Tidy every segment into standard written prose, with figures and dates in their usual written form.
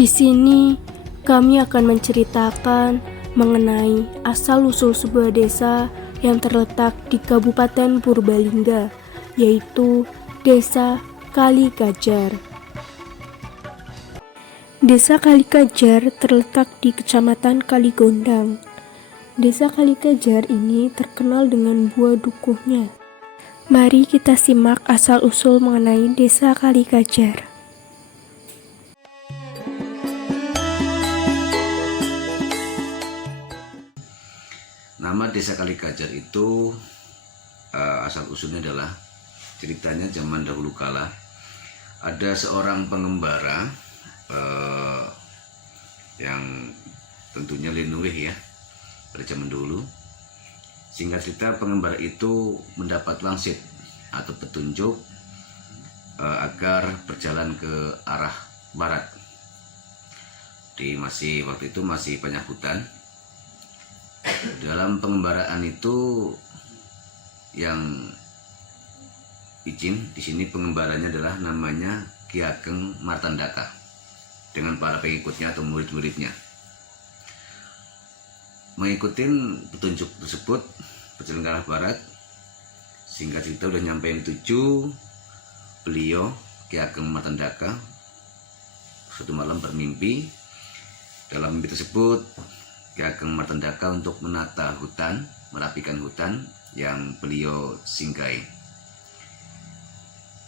Di sini kami akan menceritakan mengenai asal-usul sebuah desa yang terletak di Kabupaten Purbalingga, yaitu Desa Kalikajar. Desa Kalikajar terletak di Kecamatan Kaligondang. Desa Kalikajar ini terkenal dengan buah dukuhnya. Mari kita simak asal-usul mengenai Desa Kalikajar. Nama Desa Kalikajar itu asal-usulnya adalah ceritanya zaman dahulu kala ada seorang pengembara yang tentunya linuwih ya pada zaman dulu. Singkat cerita, pengembara itu mendapat wangsit atau petunjuk agar berjalan ke arah barat. Waktu itu masih banyak hutan. Dalam pengembaraan itu yang izin di sini pengembaranya adalah namanya Ki Ageng Martandaka dengan para pengikutnya atau murid-muridnya. Mengikuti petunjuk tersebut berjalan ke arah barat. Singkat cerita udah nyampein tujuh, beliau Ki Ageng Martandaka suatu malam bermimpi. Dalam mimpi tersebut Ki Ageng Martandaka untuk menata hutan, merapikan hutan yang beliau singgahi.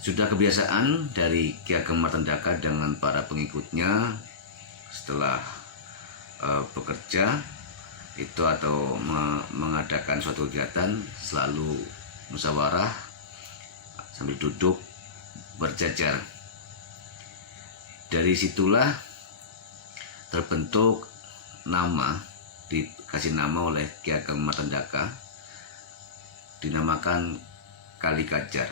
Sudah kebiasaan dari Ki Ageng Martandaka dengan para pengikutnya setelah bekerja itu atau mengadakan suatu kegiatan selalu musyawarah sambil duduk berjajar. Dari situlah terbentuk dikasih nama oleh Ki Ageng Martandaka, dinamakan Kalikajar.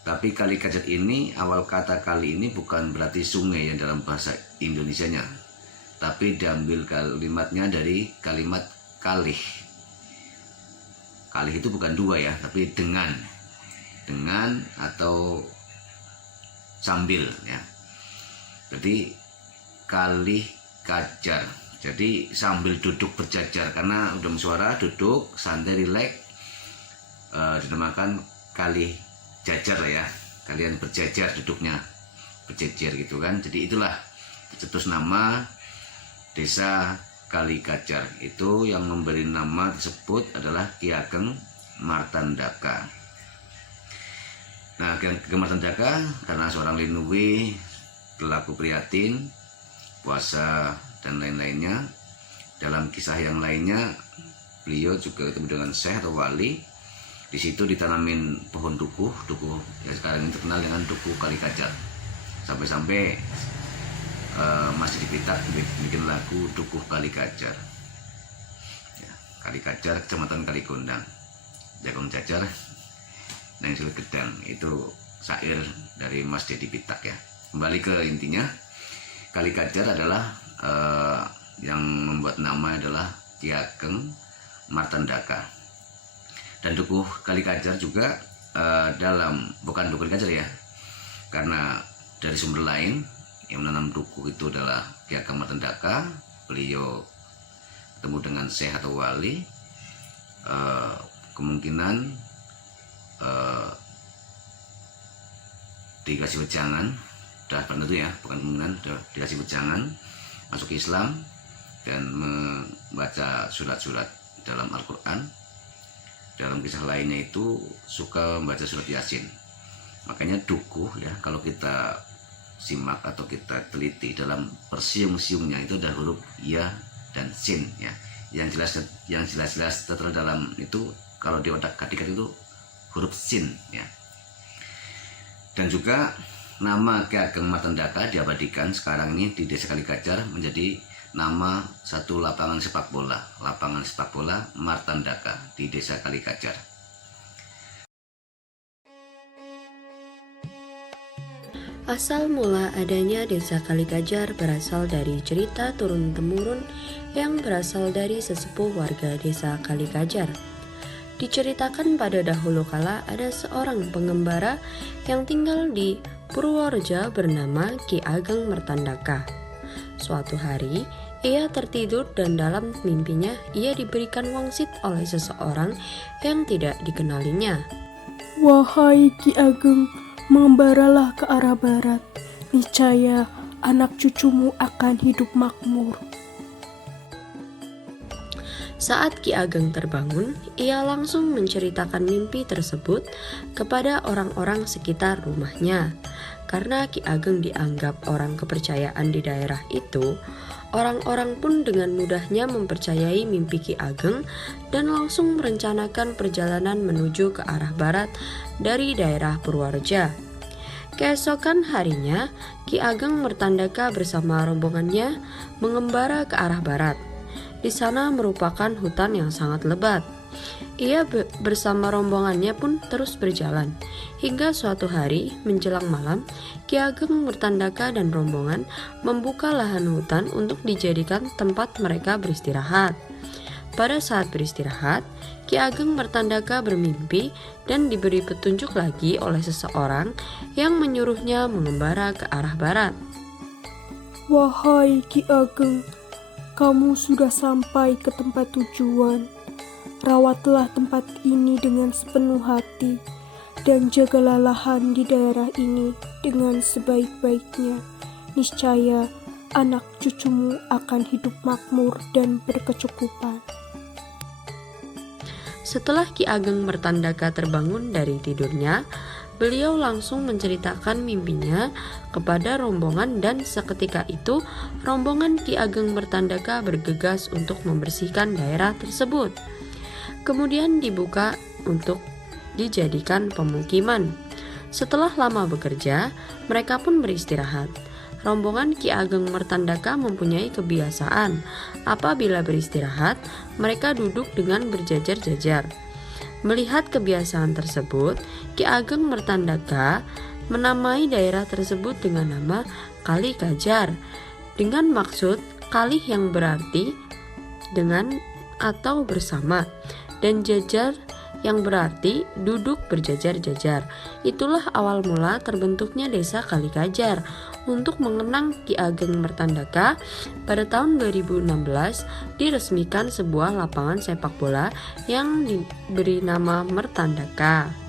Tapi Kalikajar ini, awal kata kali ini bukan berarti sungai yang dalam bahasa Indonesianya, tapi diambil kalimatnya dari kalimat kalih. Kalih itu bukan dua ya, tapi dengan atau sambil ya. Jadi Kalikajar, jadi sambil duduk berjajar karena udah musyawarah, duduk santai rileks, dinamakan Kalijajar lah ya. Kalian berjajar duduknya, berjejer gitu kan. Jadi itulah tercetus nama Desa Kalikajar. Itu yang memberi nama tersebut adalah Ki Ageng Martandaka. Nah, Ki Ageng Martandaka karena seorang linuwih, pelaku prihatin, puasa dan lain-lainnya. Dalam kisah yang lainnya, beliau juga ketemu dengan syekh atau wali. Di situ ditanamin pohon dukuh ya sekarang ini terkenal dengan dukuh Kalikajar. Sampai-sampai masih dipitak bikin lagu dukuh Kalikajar. Ya, Kalikajar, Kecamatan Kaligondang, Jagong Jajar, Nang Sulit Gedang. Itu syair dari Mas Dedi Pitak ya. Kembali ke intinya, Kalikajar adalah yang membuat nama adalah Ki Ageng Martandaka. Dan dukuh Kalikajar juga bukan dukuh Kalikajar ya, karena dari sumber lain yang menanam dukuh itu adalah Ki Ageng Martandaka. Beliau ketemu dengan syekh atau wali, kemungkinan dikasih wejangan, udah tentu ya, bukan kemungkinan, dikasih wejangan masuk Islam dan membaca surat-surat dalam Al-Quran. Dalam kisah lainnya itu suka membaca surat Yasin. Makanya dukuh ya, kalau kita simak atau kita teliti dalam persiung-siungnya itu ada huruf ya dan sin ya. Yang jelas-jelas tertera dalam itu kalau di otak-atik itu huruf sin ya. Dan juga nama Ki Ageng Martandaka diabadikan sekarang ini di Desa Kalikajar menjadi nama satu lapangan sepak bola Martandaka di Desa Kalikajar. Asal mula adanya Desa Kalikajar berasal dari cerita turun-temurun yang berasal dari sesepuh warga Desa Kalikajar. Diceritakan pada dahulu kala ada seorang pengembara yang tinggal di Purworejo bernama Ki Ageng Martandaka. Suatu hari, ia tertidur dan dalam mimpinya ia diberikan wangsit oleh seseorang yang tidak dikenalinya. Wahai Ki Ageng, mengembaralah ke arah barat. Niscaya anak cucumu akan hidup makmur. Saat Ki Ageng terbangun, ia langsung menceritakan mimpi tersebut kepada orang-orang sekitar rumahnya. Karena Ki Ageng dianggap orang kepercayaan di daerah itu, orang-orang pun dengan mudahnya mempercayai mimpi Ki Ageng dan langsung merencanakan perjalanan menuju ke arah barat dari daerah Purwareja. Keesokan harinya, Ki Ageng Mertandaka bersama rombongannya mengembara ke arah barat. Di sana merupakan hutan yang sangat lebat. Ia bersama rombongannya pun terus berjalan. Hingga suatu hari menjelang malam, Ki Ageng Mertandaka dan rombongan membuka lahan hutan untuk dijadikan tempat mereka beristirahat. Pada saat beristirahat, Ki Ageng Mertandaka bermimpi dan diberi petunjuk lagi oleh seseorang yang menyuruhnya mengembara ke arah barat. Wahai Ki Ageng, kamu sudah sampai ke tempat tujuan. Rawatlah tempat ini dengan sepenuh hati dan jagalah lahan di daerah ini dengan sebaik-baiknya. Niscaya anak cucumu akan hidup makmur dan berkecukupan. Setelah Ki Ageng Mertandaka terbangun dari tidurnya, beliau langsung menceritakan mimpinya kepada rombongan dan seketika itu rombongan Ki Ageng Mertandaka bergegas untuk membersihkan daerah tersebut. Kemudian dibuka untuk dijadikan pemukiman. Setelah lama bekerja, mereka pun beristirahat. Rombongan Ki Ageng Mertandaka mempunyai kebiasaan apabila beristirahat, mereka duduk dengan berjajar-jajar. Melihat kebiasaan tersebut, Ki Ageng Mertandaka menamai daerah tersebut dengan nama Kali Kajar, dengan maksud kali yang berarti dengan atau bersama, dan jajar yang berarti duduk berjajar-jajar. Itulah awal mula terbentuknya desa Kali Kajar. Untuk mengenang Ki Ageng Mertandaka, pada tahun 2016 diresmikan sebuah lapangan sepak bola yang diberi nama Mertandaka.